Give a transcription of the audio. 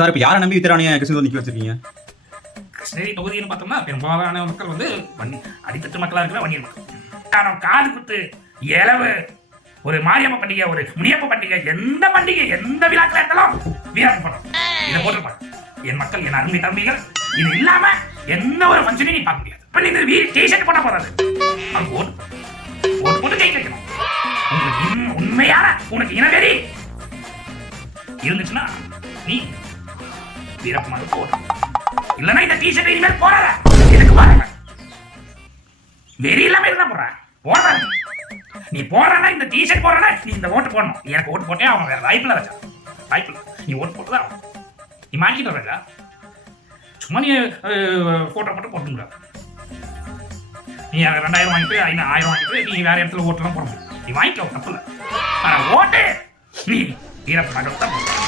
Sir இப்போ யாரை நம்பி வித்திராணியை கிருஷ்ணகிரி நிற்க வச்சிருக்கீங்க? கிருஷ்ணகிரி தொகுதின்னு பார்த்தோம்னா பெரும்பாலான மக்கள் வந்து அடித்தட்டு மக்களாக இருக்கிற வன்னியர் மக்கள். காது குத்து, இலவு, ஒரு மாரியம்ம பண்டிகை, ஒரு முனியப்ப பண்டிகை, எந்த பண்டிகை எந்த விழாக்கள் இருந்தாலும் வீரப்ப படம் இதை போட்டிருப்பாங்க. என் மக்கள், என் அருமை தம்பிகள், இது இல்லாம எந்த ஒரு ஃபங்க்ஷனையும் நீ பார்க்க முடியாது. இப்ப நீ டிஷர்ட் போட போறாது, அது ஓட்டு போட்டு கை வைக்கணும். உங்களுக்கு உண்மையான உனக்கு இனவெறி இருந்துச்சுன்னா நீ வீரப்பமாக போடு. இல்லைன்னா இந்த டிஷர்ட் இனிமேல் போடாத. எதுக்கு பாருங்க, வெறி இல்லாம இருந்தா போடுற. நீ போடுறனா இந்த டிஷர்ட் போடுறனா நீ இந்த ஓட்டு போடணும். எனக்கு ஓட்டு போட்டே அவன் வேற வாய்ப்பில்லை வச்சா வாய்ப்பில்லை. நீ ஓட்டு போட்டுதான் அவன். நீ மாட்டிட்டு வரா சும்மா நீ போட்டோ போட்டு போட்டுங்க. நீ 2000 வாங்கிட்டு 1000 வாங்கிட்டு நீ வேற இடத்துல ஓட்டுலாம் போட முடியும். நீ வாங்கிக்கோ, தப்பு இல்லை. ஆனா ஓட்டு நீ வீரப்ப தான்